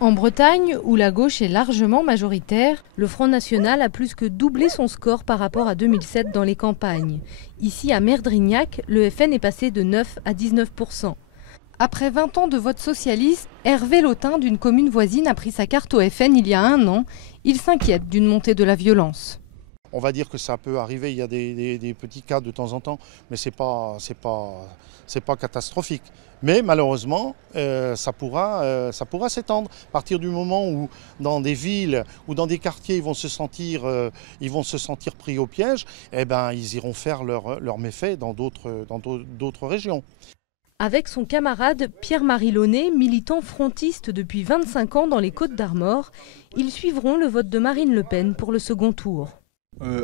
En Bretagne, où la gauche est largement majoritaire, le Front National a plus que doublé son score par rapport à 2007 dans les campagnes. Ici, à Merdrignac, le FN est passé de 9 à 19%. Après 20 ans de vote socialiste, Hervé Lautin, d'une commune voisine, a pris sa carte au FN il y a un an. Il s'inquiète d'une montée de la violence. On va dire que ça peut arriver, il y a des petits cas de temps en temps, mais c'est pas catastrophique. Mais malheureusement, ça pourra s'étendre. À partir du moment où dans des villes ou dans des quartiers ils vont se sentir pris au piège, eh ben, ils iront faire leurs méfaits dans d'autres régions. Avec son camarade Pierre-Marie Launay, militant frontiste depuis 25 ans dans les Côtes-d'Armor, ils suivront le vote de Marine Le Pen pour le second tour.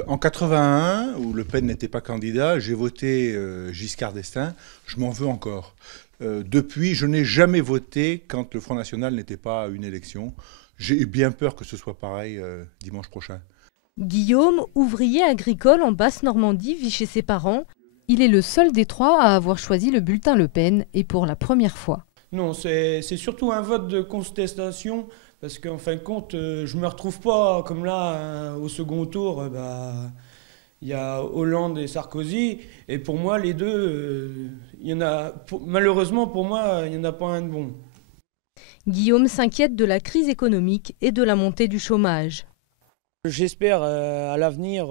En 81, où Le Pen n'était pas candidat, j'ai voté Giscard d'Estaing. Je m'en veux encore. Depuis, je n'ai jamais voté quand le Front National n'était pas à une élection. J'ai bien peur que ce soit pareil dimanche prochain. Guillaume, ouvrier agricole en Basse-Normandie, vit chez ses parents. Il est le seul des trois à avoir choisi le bulletin Le Pen, et pour la première fois. Non, c'est surtout un vote de contestation, parce qu'en fin de compte, je ne me retrouve pas comme là, au second tour, il y a Hollande et Sarkozy, et pour moi, les deux, malheureusement pour moi, il n'y en a pas un de bon. Guillaume s'inquiète de la crise économique et de la montée du chômage. J'espère à l'avenir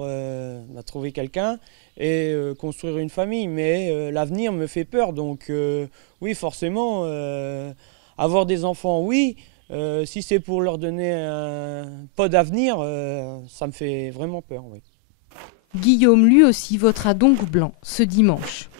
trouver quelqu'un et construire une famille, mais l'avenir me fait peur, donc oui, forcément, avoir des enfants, oui. Si c'est pour leur donner pas d'avenir, ça me fait vraiment peur. Oui. Guillaume, lui aussi, votera donc blanc ce dimanche.